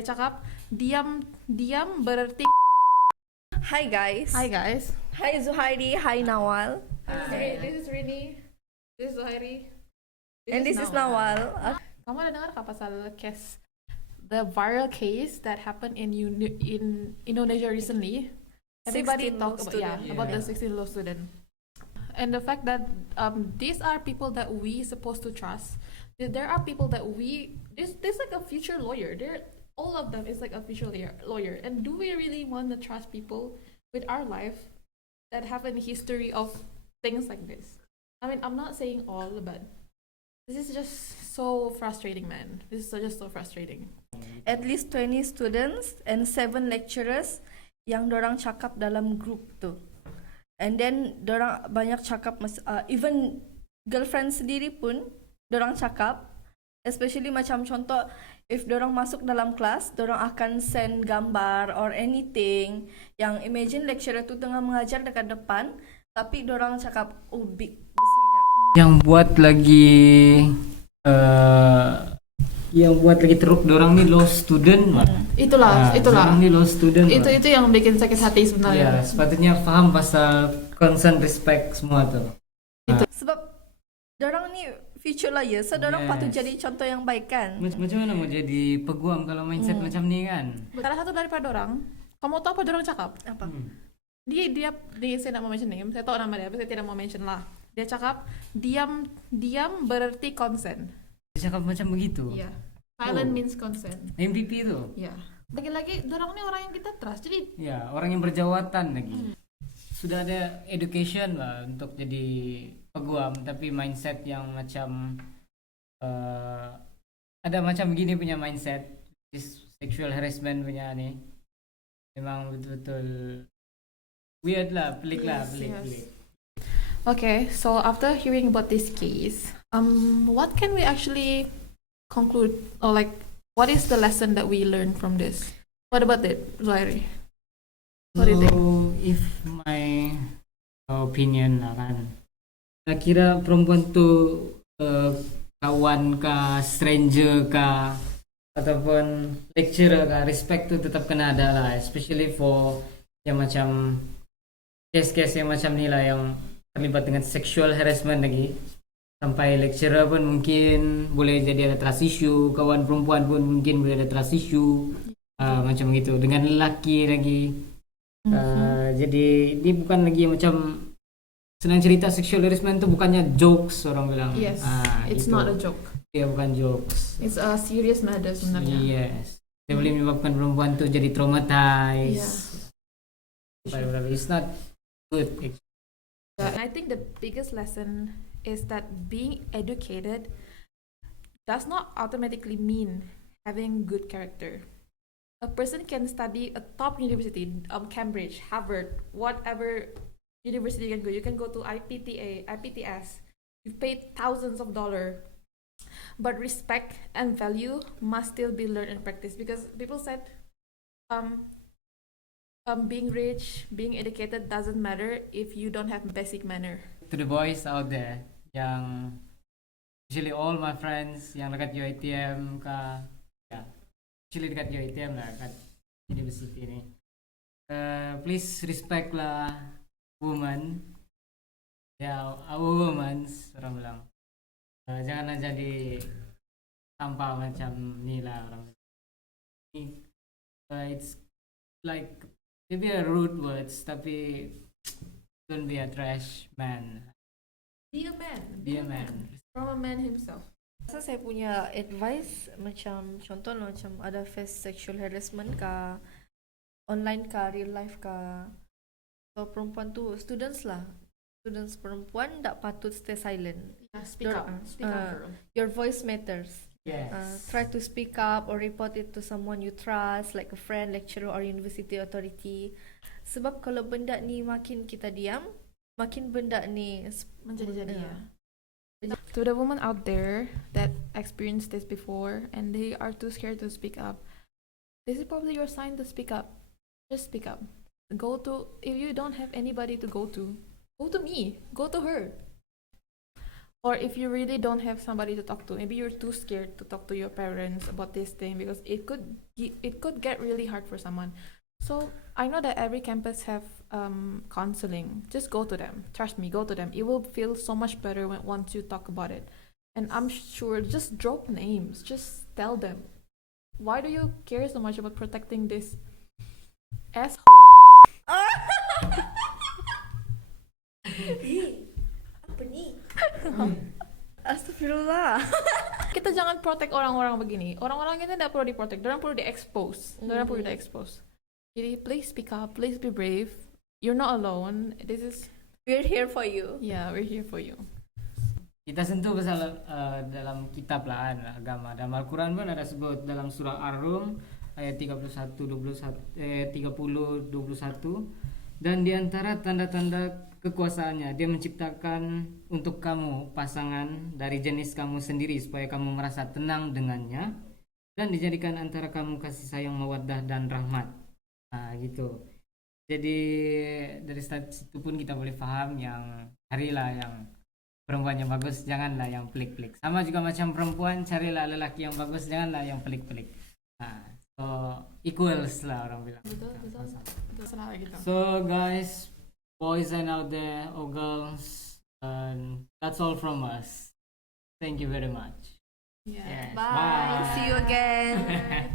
Dia cakap diam diam berarti. Hi guys. Hi guys. Hi Zuhairi. Hi Nawal. This is Rini. This is Zuhairi. And this is Nawal. Kamu ada dengar kah pasal case, the viral case that happened in Indonesia recently? Everybody 16 talk law about student. the 16 law student, and the fact that these are people that we supposed to trust. There are people that there's like a future lawyer. All of them is like a future lawyer. And do we really want to trust people with our life that have a history of things like this? I mean, I'm not saying all, but this is just so frustrating, man. This is just so frustrating. At least 20 students and 7 lecturers yang dorang cakap dalam group tu. And then dorang banyak cakap even girlfriend sendiri pun dorang cakap, especially macam contoh if dorang masuk dalam kelas, dorang akan send gambar or anything yang imagine lecturer tu tengah mengajar dekat depan tapi dorang cakap big besarnya. Yang buat lagi teruk dorang ni law student mah. Itulah. Dorang ni law student. Itu yang bikin sakit hati sebenarnya. Ya, sepatutnya faham pasal concern respect semua tu. Sebab dorang ni future lawyer, so dorang Yes. patut jadi contoh yang baik kan. Macam mana mau jadi peguam kalau mindset macam ni kan? Salah satu daripada orang, kamu tahu apa orang cakap? Apa? Dia saya nak mau mention name, saya tahu nama dia, tapi saya tidak mau mention lah. Dia cakap diam berarti consent. Dia cakap macam begitu. Iya. Silent means consent. MVP tu. Ya. Lagi-lagi dorang ni orang yang kita trust. Jadi Ya, orang yang berjawatan lagi. Sudah ada education lah untuk jadi peguam, tapi mindset yang macam ada macam begini punya mindset, sexual harassment punya ni, memang betul-betul weird lah, pelik lah, pelik. okay, so after hearing about this case, what can we actually conclude, or like, what is the lesson that we learned from this? What about it, Zairi? What do you think? So, if my opinion lah kan, saya kira perempuan tu kawan kah, stranger kah, ataupun lecturer kah, respect tu tetap kena ada lah, especially for yang macam case-case yang macam ni lah, yang terlibat dengan sexual harassment lagi. Sampai lecturer pun mungkin boleh jadi ada trust issue, kawan perempuan pun mungkin boleh ada trust issue, macam gitu. Dengan lelaki lagi. Jadi ini bukan lagi macam senang cerita, sexual harassment tu bukannya jokes orang bilang. Yes, it's gitu. not a joke. Dia bukan jokes. It's a serious matter sebenarnya. Yes. Dia boleh menyebabkan perempuan tu jadi traumatized. Yeah. It's not good. And I think the biggest lesson is that being educated does not automatically mean having good character. A person can study a top university, Cambridge, Harvard, whatever university you can go. You can go to IPTA, IPTS. You've paid thousands of dollars, but respect and value must still be learned and practiced. Because people said, being rich, being educated doesn't matter if you don't have basic manner. To the boys out there, yang actually all my friends yang dekat UiTM kah, ya, actually dekat UiTM lah, dekat university ni. Please respect lah woman. Ya, our women, orang bilang. Janganlah jadi sampah macam ni lah orang. It's like maybe a rude words, tapi don't be a trash man. Be a man. Be a man. From a man himself. So saya punya advice macam contoh macam ada face sexual harassment kah, online kah, real life kah. So perempuan tu students perempuan tak patut stay silent. Yeah, speak up. Speak up, girl. Your voice matters. Yes. Try to speak up or report it to someone you trust, like a friend, lecturer or university authority. Sebab kalau benda ni makin kita diam, makin benda ni Menjadi-jadi ya. To the women out there that experienced this before and they are too scared to speak up, this is probably your sign to speak up. Just speak up. If you don't have anybody to go to me. Go to her. Or if you really don't have somebody to talk to, maybe you're too scared to talk to your parents about this thing because it could get really hard for someone. So I know that every campus have counseling. Just go to them. Trust me, go to them. It will feel so much better when once you talk about it. And I'm sure just drop names. Just tell them. Why do you care so much about protecting this asshole? Apa ni? Astagfirullah. Kita jangan protect orang-orang begini. Orang-orang itu tidak perlu diprotect. Orang perlu di-expose. Orang perlu di-expose. Jadi please speak up. Please be brave. You're not alone. This is We're here for you. yeah, we're here for you. Kita sentuh pasal dalam kitab lah kan, agama. Dalam Al-Quran pun ada sebut dalam surah Ar-Rum ayat 30-21 dan di antara tanda-tanda kekuasaannya dia menciptakan untuk kamu pasangan dari jenis kamu sendiri supaya kamu merasa tenang dengannya dan dijadikan antara kamu kasih sayang, mawaddah dan rahmat. Nah, gitu. Jadi dari situ pun kita boleh paham yang carilah yang perempuan yang bagus, janganlah yang pelik-pelik. Sama juga macam perempuan, carilah lelaki yang bagus, janganlah yang pelik-pelik. Nah, so equals lah orang bilang. Betul. Salah gitu. So guys, boys and out there, or girls, that's all from us. Thank you very much. Yeah. Yes, Bye. See you again. Bye.